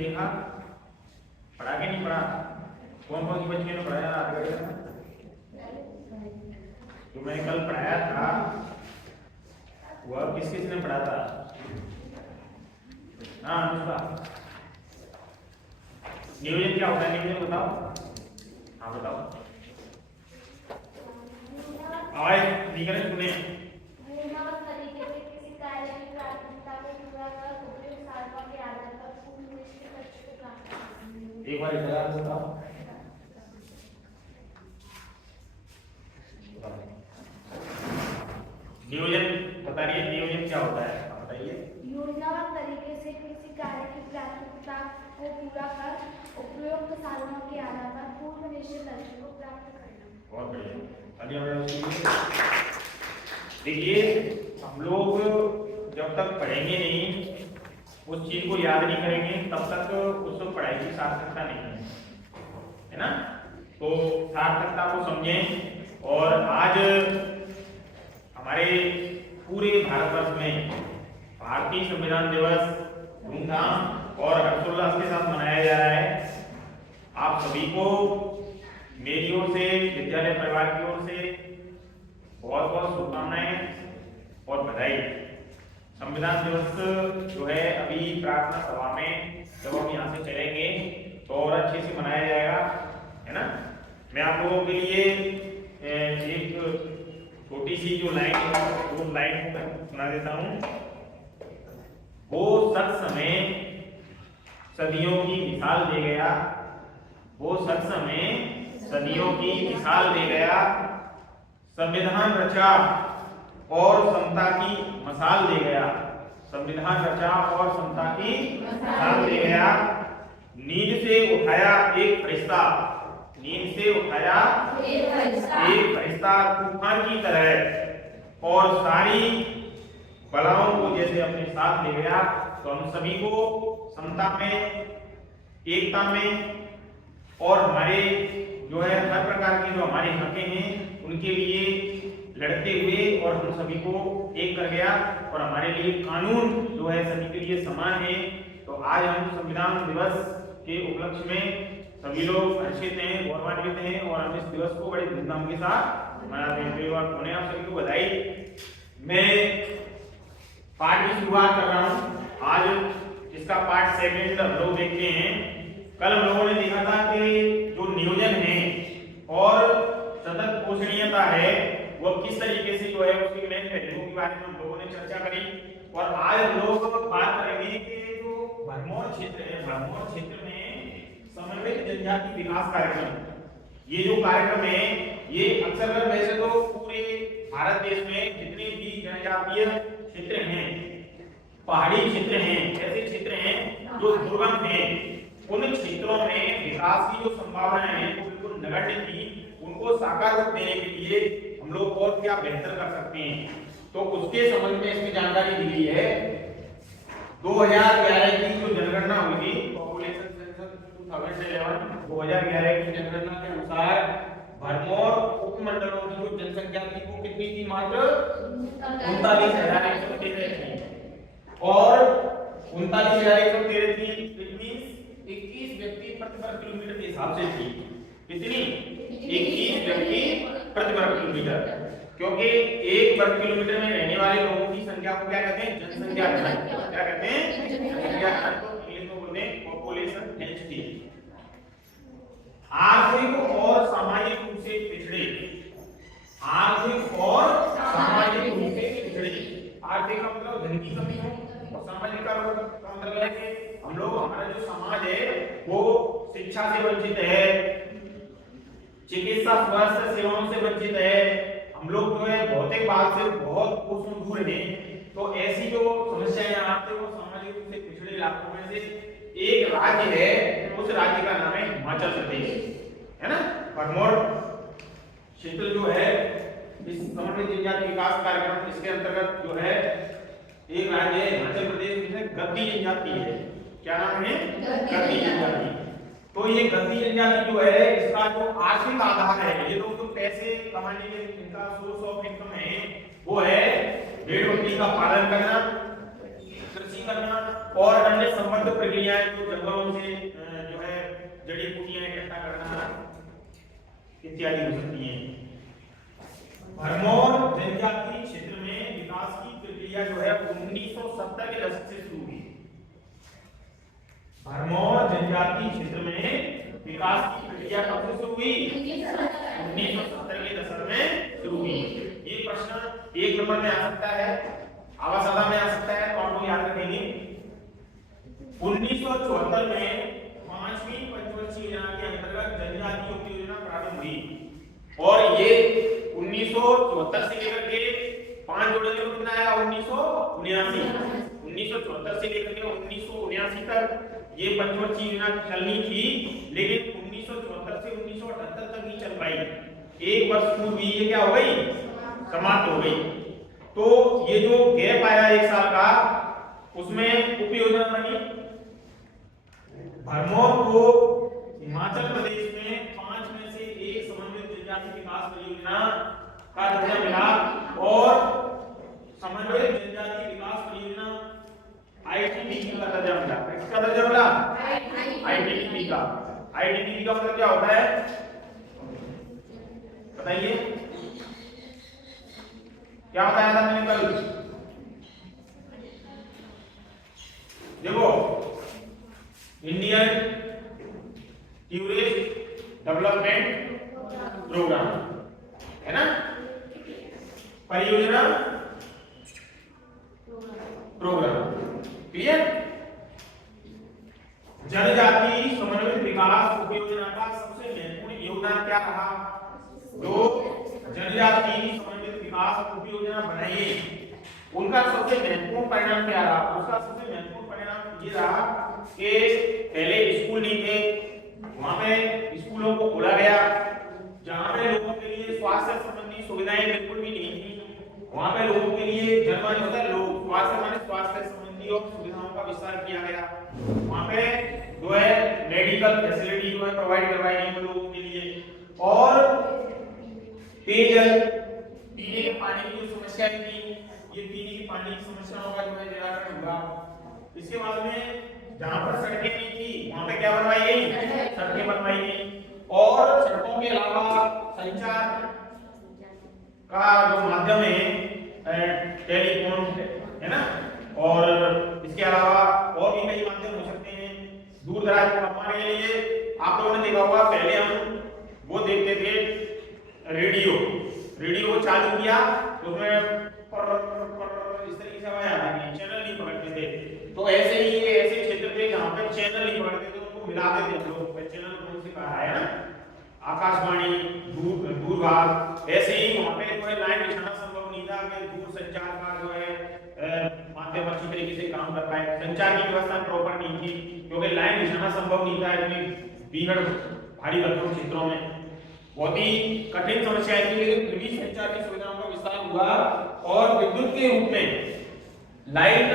देखा, पढ़ा के नहीं पढ़ा? कौन कौन सी बच्चियों ने पढ़ाया आगे? जो मैंने कल पढ़ाया था वह किस किस ने पढ़ा था? हाँ अनुष्का, नियोजन क्या होता है? नियोजन बताओ। हाँ बताओ, आवाज निकले सुने। तरीके से किसी कार्य की प्राथमिकता को पूरा कर उपयुक्त साधनों के आधार पर पूर्ण निश्चित लक्ष्य को प्राप्त करना। एक बार इधर बताओ। नियोजन बता रही है, नियोजन क्या होता है आप बताइए। योजनाबद्ध तरीके से किसी कार्य की प्राथमिकता को पूरा कर उपयुक्त साधनों के आधार पर पूर्ण निश्चित लक्ष्य को प्राप्त करना। बहुत बढ़िया। देखिए हम लोग जब तक पढ़ेंगे नहीं, उस चीज को याद नहीं करेंगे, तब तक उस पढ़ाई की सार्थकता नहीं है ना। तो सार्थकता को समझें। और आज हमारे पूरे भारतवर्ष में भारतीय संविधान दिवस धूमधाम और हर्षोल्लास के साथ मनाया जा रहा है। आप सभी को मेरी ओर से, विद्यालय परिवार की ओर से बहुत बहुत शुभकामनाएं और बधाई। संविधान दिवस जो है अभी प्रार्थना सभा में जब हम यहाँ से चलेंगे तो और अच्छे से मनाया जाएगा, है ना। मैं आप लोगों के लिए एक छोटी सी जो लाइन सुना देता हूँ। वो शख्स में सदियों की मिसाल दे गया, वो शख्स में सदियों की मिसाल दे गया, संविधान रचा और समता की मसाल दे गया, संविधान रचा और समता की मसाल दे गया। नींद से उठाया एक फरिश्ता, नींद से उठाया एक फरिश्ता तूफान की तरह, और सारी बलाओं को जैसे अपने साथ ले गया। तो हम सभी को समता में, एकता में और हमारे जो है हर प्रकार की जो हमारे हकें हैं उनके लिए लड़ते हुए और हम सभी को एक कर गया, और हमारे लिए कानून जो है सभी के लिए समान है। तो आज हम संविधान दिवस के उपलक्ष्य में सभी लोग हर्षित हैं, गौरवान्वित हैं, और हम इस दिवस को बड़े धूमधाम के साथ मनाते हैं। तो होने आप सभी को बधाई। मैं पाठ की शुरुआत कर रहा हूँ। आज इसका पाठ सेकंड हम लोग देखते हैं। कल हम लोगों ने देखा था कि जो नियोजन है और सतत पोषणीयता है वह किस तरीके से जो है उसके नए पहलुओं के बारे में हम लोगों ने चर्चा करी। और आज हम लोग बात करेंगे कि जो भरमौर क्षेत्र है, भरमौर क्षेत्र में समन्वित जनजाति विकास कार्यक्रम, ये जो कार्यक्रम है ये अक्सर वैसे तो पूरे भारत देश में जितने भी जनजातीय क्षेत्र हैं, पहाड़ी क्षेत्र हैं, ऐसे क्षेत्र हैं जो दुर्गम हैं, उन क्षेत्रों में विकास की जो संभावनाएं हैं वो बिल्कुल नगण्य थी। उनको साकार रूप देने के लिए हम लोग और क्या बेहतर कर सकते हैं, तो उसके संबंध में इसकी जानकारी दी गई है। 2011 की जो जनगणना हुई थी, पॉपुलेशन सेंसस 2011 की जनगणना के अनुसार भरमौर उपमंडलों की जो जनसंख्या थी वो कितनी थी? मात्र 39,113 थी, और 39,113 थी। इट मींस 21 व्यक्ति प्रति वर्ग किलोमीटर के हिसाब से थी। कितनी? 21 व्यक्ति प्रति वर्ग किलोमीटर, क्योंकि एक वर्ग किलोमीटर में रहने वाले लोगों की संख्या को क्या कहते हैं? जनसंख्या घनत्व। क्या कहते हैं? जनसंख्या घनत्व, इंग्लिश में बोलते हैं पॉपुलेशन डेंसिटी। आर्थिक और सामाजिक रूप से पिछड़े, आर्थिक और सामाजिक रूप से पिछड़े। आर्थिक का मतलब धन की कमी है, और सामाजिक का मतलब है कि हम लोग, हमारा जो समाज है वो शिक्षा से वंचित है, चिकित्सा स्वास्थ्य सेवाओं से वंचित है, हम लोग जो है भौतिक बात से बहुत कोसों दूर हैं। तो ऐसी जो समस्याएं आती है वो सामाजिक रूप से पिछड़े इलाकों में से एक राज्य है, उस राज्य का नाम है हिमाचल प्रदेश, है ना। भरमौर क्षेत्र जो है इस समन्वित जनजाति विकास कार्यक्रम, इसके अंतर्गत जो है एक राज्य है हिमाचल प्रदेश, जिसमें गद्दी जनजाति है। क्या नाम है? गद्दी जनजाति। तो ये गद्दी जनजाति जो है इसका जो आर्थिक आधार है, ये लोग जो पैसे कमाने के इनका सोर्स ऑफ इनकम है वो है भेड़ बकरी का पालन करना, कृषि करना, और अन्य संबद्ध प्रक्रियाएं जो जंगलों से जो है जड़ी बूटियां इकट्ठा करना इत्यादि हो सकती हैं। भरमौर जनजाति क्षेत्र में विकास की प्रक्रिया जो है 1970 के दशक से शुरू हुई। भरमौर जनजाति क्षेत्र में विकास की प्रक्रिया कब से शुरू हुई? 1970 के दशक में शुरू हुई। ये प्रश्न 1 नंबर में आ सकता है, आवासादा में आ सकता है, तो आप लोग याद रखेंगे। 1974 में 5वीं पंचवर्षीय योजना के अंतर्गत जनजाति उपयोजना प्रारंभ हुई और ये 1974 से लेकर के 5 जोड़ने में कितना आया? 1979। 1974 से लेकर के 1979 तक ये पंचवर्षीय योजना चलनी थी, लेकिन 1974 से 1978 तक ही चल पाई। 1 वर्ष पूर्व ये क्या हो गई? समाप्त हो गई। तो ये जो गैप आया 1 साल का, उसमें उपयोजना बनी। भरमौर को हिमाचल प्रदेश में 5 में से 1 समन्वित जनजाति विकास परियोजना का दर्जा मिला और समन्वित जनजाति विकास परियोजना आईटीबीपी का दर्जा मिला। किसका दर्जा मिला? आईटीबीपी का। आईटीबीपी का मतलब क्या होता है बताइए? क्या बताया था मैंने कल? देखो, इंडियन टूरिस्ट डेवलपमेंट प्रोग्राम है ना, परियोजना प्रोग्राम। क्लियर? जनजाति समन्वित विकास उपयोजना का सबसे महत्वपूर्ण योगदान क्या रहा? जो जनजाति समन्वित विकास उपयोजना बनाई, उनका सबसे महत्वपूर्ण परिणाम क्या रहा? उसका सबसे महत्वपूर्ण परिणाम ये रहा कि पहले स्कूल नहीं थे, वहां पे स्कूलों को खोला गया। जहां पे लोगों के लिए स्वास्थ्य संबंधी सुविधाएं बिल्कुल भी नहीं थी, वहां पे लोगों के लिए जनमानस लोग स्वास्थ्य संबंधी और सुविधाओं का विस्तार किया गया। वहां पे जो है मेडिकल फैसिलिटी जो है प्रोवाइड करवाई गई लोगों के लिए, और पेयजल, पीने के पानी की जो समस्याएं थी, ये पीने के पानी की समस्याओं का जो है निराकरण हुआ। इसके बाद में जहां पर सड़कें नहीं थी, वहां पे क्या बनवाई गई? सड़कें बनवाई गई। और सड़कों के अलावा संचार का जो माध्यम है टेलीफोन है ना, और इसके अलावा और भी कई माध्यम हो सकते हैं दूर दराज को पहुंचाने के लिए। आप लोगों ने देखा होगा, पहले हम वो देखते थे रेडियो को चालू किया तो उसमें इस तरीके से आवाज आती थी, चैनल नहीं पकड़ते थे। तो ऐसे ही ऐसे क्षेत्र थे जहां पे चैनल नहीं पकड़ते थे, उनको मिलाते थे लोग, चैनल कौन से कहा है ना, आकाशवाणी, दूरभाष। ऐसे ही वहां पे जो है लाइन बिछाना संभव नहीं था कि दूर संचार का जो है माध्यम अच्छी तरीके से काम कर पाए। संचार की व्यवस्था प्रॉपर नहीं थी क्योंकि लाइन बिछाना संभव नहीं था इतनी भीड़ भारी भरपूर क्षेत्रों में। बहुत ही कठिन समस्याएं थी, लेकिन फिर भी संचार की सुविधाओं का विस्तार हुआ और विद्युत के रूप में लाइट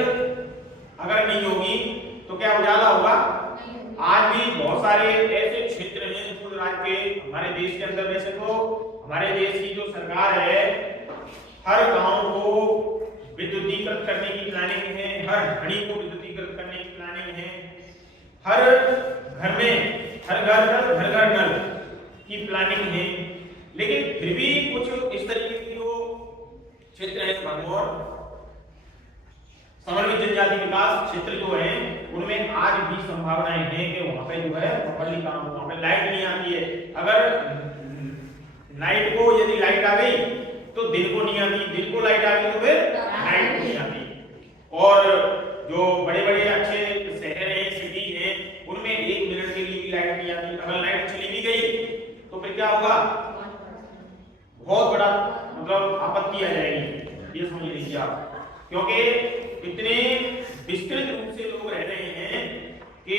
अगर नहीं होगी तो क्या उजाला होगा? आज भी बहुत सारे ऐसे क्षेत्र हैं दूर दराज के हमारे देश के अंदर। वैसे तो हमारे देश की जो सरकार है, हर गांव को विद्युतीकृत करने की प्लानिंग है, हर घड़ी को विद्युतीकृत करने की प्लानिंग है, हर घर में घर घर नल की प्लानिंग है। लेकिन फिर भी कुछ इस तरीके की जो क्षेत्र है भरमौर समन्वित जनजाति विकास क्षेत्र जो है, उनमें आज भी संभावनाएं हैं कि वहां पे जो है प्रॉपर्ली काम हो। वहां पे लाइट नहीं आती है, अगर नाइट को यदि लाइट आ गई तो दिन को नहीं आती, दिन को लाइट आ गई तो फिर नाइट नहीं आती। और जो बड़े बड़े अच्छे शहर हैं, सिटी हैं, उनमें 1 मिनट के लिए भी लाइट नहीं आती। अगर लाइट चली भी गई तो फिर क्या होगा? बहुत बड़ा मतलब आपत्ति आ जाएगी, ये समझ लीजिए आप। क्योंकि इतने विस्तृत रूप से लोग रह रहे हैं कि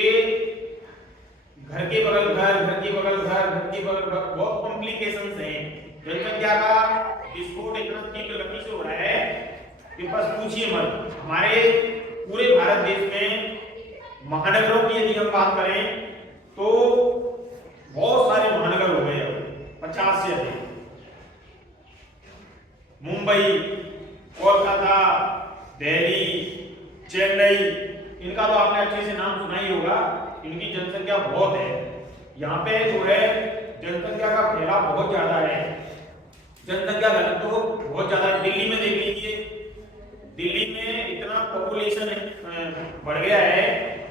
घर के बगल घर, घर के बगल घर, घर के बगल घर, बहुत कॉम्प्लिकेशंस हैं। जनसंख्या का विस्फोट इतना तीव्र गति से हो रहा है कि बस पूछिए मत। हमारे पूरे भारत देश में महानगरों की यदि हम बात करें तो बहुत सारे महानगर हो गए, 50 से अधिक। मुंबई, कोलकाता, दिल्ली, चेन्नई, इनका तो आपने अच्छे से नाम सुना ही होगा। इनकी जनसंख्या बहुत है, यहाँ पे जो है जनसंख्या का फैलाव बहुत ज्यादा है, जनसंख्या घनत्व तो बहुत ज्यादा है। दिल्ली में देख लीजिए, दिल्ली में इतना पॉपुलेशन बढ़ गया है,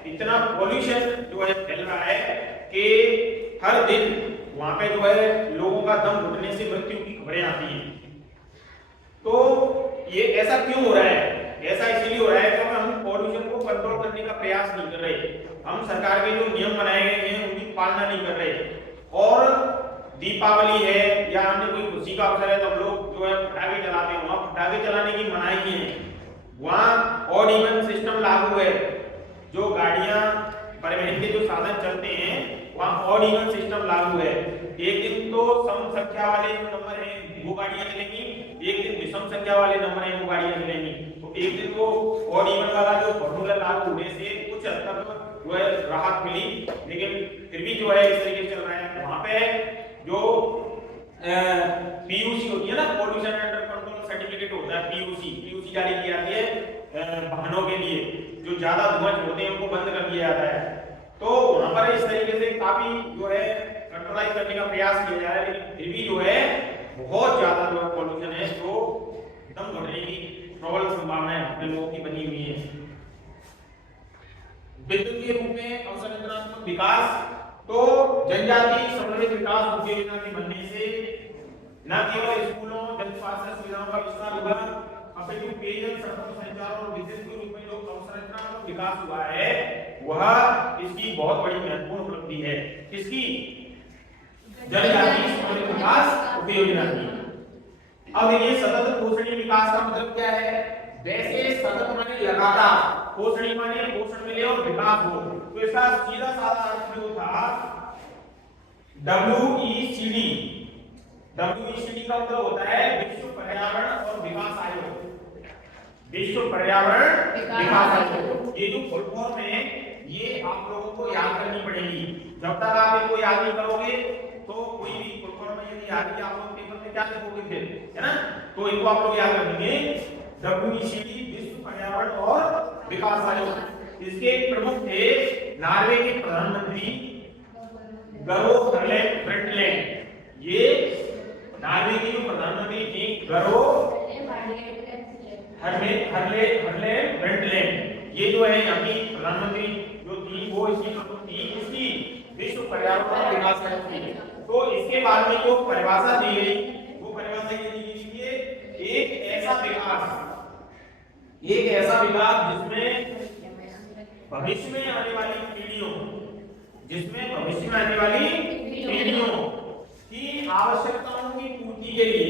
इतना पॉल्यूशन जो है फैल रहा है कि हर दिन वहां पे जो है लोगों का दम घुटने से मृत्यु की खबरें आती हैं। तो ये ऐसा क्यों हो रहा है? ऐसा इसलिए हो रहा है क्योंकि हम पॉल्यूशन को कंट्रोल करने का प्रयास नहीं कर रहे, हम सरकार के जो नियम बनाए गए हैं उनकी पालना नहीं कर रहे। और दीपावली है या अन्य कोई खुशी का अवसर है तो हम लोग जो है पटाखे चलाते हैं, वहां पटाखे चलाने की मनाही है, वहां ऑड इवन सिस्टम लागू है। जो गाड़ियां परिवहन के जो साधन चलते हैं वहां ऑड इवन सिस्टम लागू है। एक दिन तो सम संख्या वाले नंबर है वो गाड़ियां चलेंगी, एक दिन विषम संख्या वाले नंबर है वो गाड़ियां चलेंगी। तो एक दिन वो ऑड इवन वाला जो फॉर्मूला लागू होने से कुछ हद तक जो है राहत मिली, लेकिन फिर भी जो है इस तरीके से चल रहा है। वहां पे जो पीयूसी होती है ना, पॉल्यूशन अंडर कंट्रोल सर्टिफिकेट होता है, पीयूसी जारी की जाती है वाहनों के लिए, जो ज्यादा धुआं छोड़ते हैं उनको बंद कर दिया जाता है। तो वहां पर इस तरीके से काफी जो है कंट्रोलाइज करने का प्रयास किया जा रहा है, लेकिन फिर भी जो है बहुत ज्यादा जो है पॉल्यूशन है जो दम घुटने की प्रबल संभावनाएं अपने लोगों की बनी हुई है। विद्युत के रूप में अवसंरचनात्मक विकास, तो जनजातीय समन्वित विकास उपयोजना के बनने से न केवल स्कूलों जन स्वास्थ्य सुविधाओं का विस्तार हुआ, अपितु पेयजल, सड़कों, संचार और विद्युत के रूप में जो अवसंरचनात्मक विकास हुआ है वह इसकी बहुत बड़ी महत्वपूर्ण उपलब्धि है। किसकी? जनजातीय समन्वित विकास उपयोजना की। अब देखिए सतत पोषणीय विकास का मतलब क्या है? वैसे सतत माने लगातार, पोषणीय माने पोषण मिले और विकास हो, तो इसका सीधा साधा अर्थ जो था WECD। WECD का मतलब होता है विश्व पर्यावरण और विकास आयोग, विश्व पर्यावरण विकास आयोग। ये जो फुल फॉर्म है ये आप लोगों को याद करनी पड़ेगी। जब तक आप इनको याद नहीं करोगे तो कोई भी फुल फॉर्म यदि याद नहीं, आप लोग पेपर में क्या लिखोगे फिर, है ना? तो इनको आप लोग याद रखेंगे, WECD विश्व पर्यावरण और विकास आयोग। इसके प्रमुख थे नॉर्वे के प्रधानमंत्री गरो हरलेम ब्रेंटलैंड। ये नॉर्वे की जो प्रधानमंत्री थी गरो हरलेम ब्रेंटलैंड, ये जो है यहाँ की प्रधानमंत्री जो थी वो इसकी प्रमुख थी, इसकी विश्व पर्यावरण और विकास आयोग की। तो इसके बाद में जो परिभाषा दी गई वो परिभाषा ये दी गई कि एक ऐसा विकास जिसमें भविष्य में आने वाली पीढ़ियों की आवश्यकताओं की पूर्ति के लिए,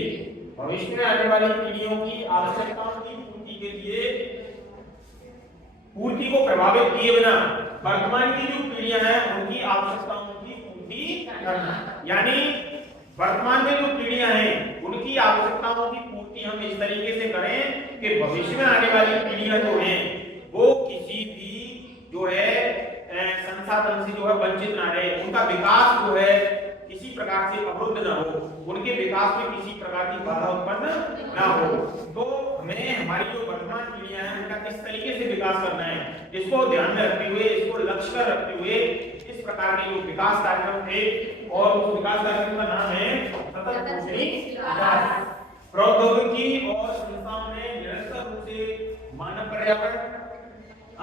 भविष्य में आने वाली पीढ़ियों की आवश्यकताओं की पूर्ति के लिए, पूर्ति को प्रभावित किए बिना वर्तमान की जो पीढ़ियां हैं उनकी आवश्यकताओं की पूर्ति करना। यानी वर्तमान में जो पीढ़ियां हैं उनकी आवश्यकताओं की पूर्ति हम इस तरीके से करें कि भविष्य में आने वाली पीढ़ियां जो हैं वो किसी भी जो है संसाधन से जो है वंचित ना रहे, उनका विकास जो है किसी प्रकार से अवरुद्ध ना हो, उनके विकास में किसी प्रकार की बाधा उत्पन्न ना हो। तो हमें हमारी जो वर्तमान पीढ़ियां हैं उनका किस तरीके से विकास करना है, इसको ध्यान में रखते हुए, इसको लक्ष्य कर रखते हुए इस प्रकार के जो विकास कार्यक्रम थे, और उस विकास कार्यक्रम का नाम है सतत पोषणीय विकास। प्रौद्योगिकी और संस्थाओं ने निरंतर रूप से मानव पर्यावरण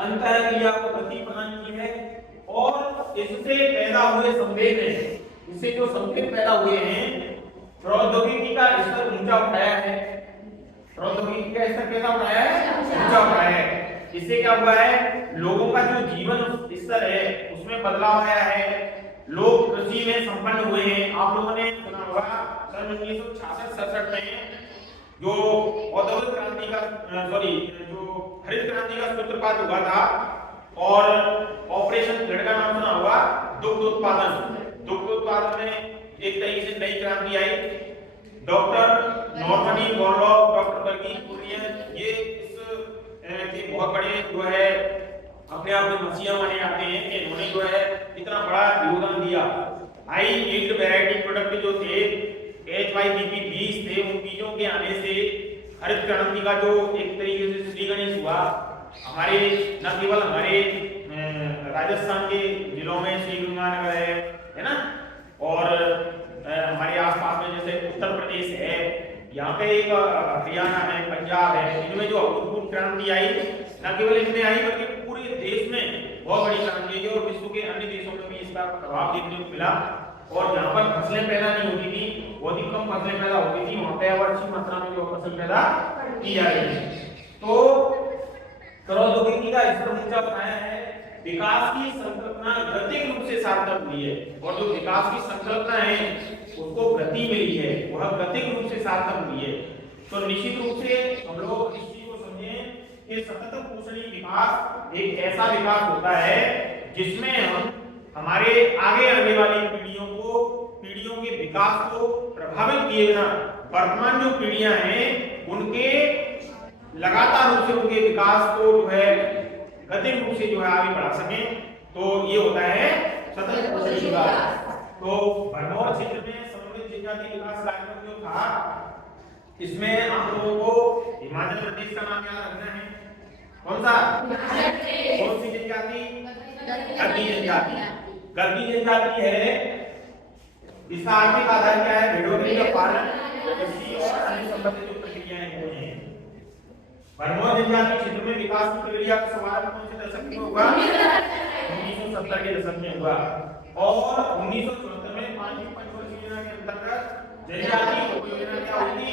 अंतःक्रिया को गति प्रदान की है, और इससे पैदा हुए संवेद है, इससे जो संकेत पैदा हुए हैं प्रौद्योगिकी का स्तर ऊंचा उठाया है, प्रौद्योगिकी का स्तर कैसा उठाया है? ऊंचा उठाया है। इससे क्या हुआ है? लोगों का जो जीवन स्तर है उसमें बदलाव आया है, लोग कृषि में संपन्न हुए हैं। आप लोगों ने सुना होगा सन 1966-67 में जो औद्योगिक क्रांति का जो हरित क्रांति का सूत्रपात हुआ था, और ऑपरेशन फ्लड का नाम सुना होगा, दुग्ध उत्पादन में एक तरीके से नई क्रांति आई। Doctor नॉर्मनी Borlaug, doctor Bargi Kurien, ये इस बहुत बड़े जो है अपने आप में मसीहा माने जाते हैं कि इन्होंने जो है इतना बड़ा योगदान दिया। हाई यील्ड वैरायटी प्रोडक्ट जो थे HYBP बीज थे, उन बीजों के आने से हरित क्रांति का जो एक तरीके से श्री गणेश हुआ, हमारे न केवल हमारे राजस्थान के जिलों में श्रीगंगानगर है ना, और हमारे आसपास में जैसे उत्तर प्रदेश है, यहाँ पे एक हरियाणा है, पंजाब है, इनमें जो अभूतपूर्व क्रांति आई न केवल इनमें आई बल्कि पूरे देश में बहुत बड़ी क्रांति आई और विश्व के अन्य देशों में भी इसका प्रभाव देखने को मिला। और जहाँ पर फसलें पैदा नहीं होती थी, बहुत ही कम फसलें पैदा होती थी, वहाँ पे अब अच्छी मात्रा में जो फसल पैदा की जा रही है। तो प्रौद्योगिकी का स्तर ऊंचा उठाया है, विकास की संकल्पना गतिक रूप से सार्थक हुई है, और जो विकास की संकल्पना है उसको गति मिली है, वह गतिक रूप से सार्थक हुई है। तो निश्चित रूप से हम लोग इस चीज को समझें कि सतत पोषणीय विकास एक ऐसा विकास होता है जिसमें हम हमारे आगे आने वाली पीढ़ियों के विकास को प्रभावित किए बिना वर्तमान जो पीढ़ियां हैं उनके लगातार रूप से उनके विकास को जो है गतिक रूप से जो है आगे बढ़ा सकें। तो ये होता है सतत पोषणीय विकास। तो भरमौर क्षेत्र में समन्वित जनजाति विकास कार्यक्रम जो था, इसमें आप लोगों को हिमाचल प्रदेश का नाम याद रखना है। कौन सा? कौन सी जनजाति? गद्दी जनजाति। गद्दी जनजाति है। इसका आर्थिक आधार क्या है? भेड़ों का पालन, कृषि और अन्य संबंधित जो प्रक्रियाएं हो रही हैं। भरमौर जनजाति क्षेत्र में विकास की प्रक्रिया का शुभारंभ कौन से दशक में हुआ? 1970 के दशक में हुआ। और 1974 में 5वीं पंचवर्षीय योजना के अंतर्गत जनजाति उपयोजना क्या होगी?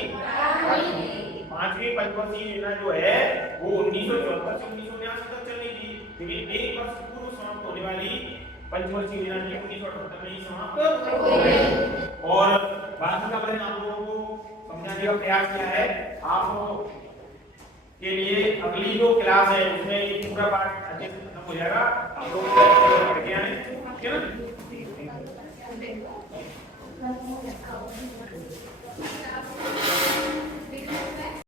5वीं पंचवर्षीय योजना जो है वो 1974 से 1979 तक चलनी थी, लेकिन एक वर्ष पूर्व समाप्त होने वाली पंचवर्षीय योजना 1978 में ही समाप्त हो गई। और बाकी का मैंने आप लोगों को समझाने का प्रयास किया है। आप के लिए अगली जो क्लास है उसमें ये पूरा पाठ अच्छे से खत्म हो जाएगा। आप लोग पढ़ के आए, ठीक है ना?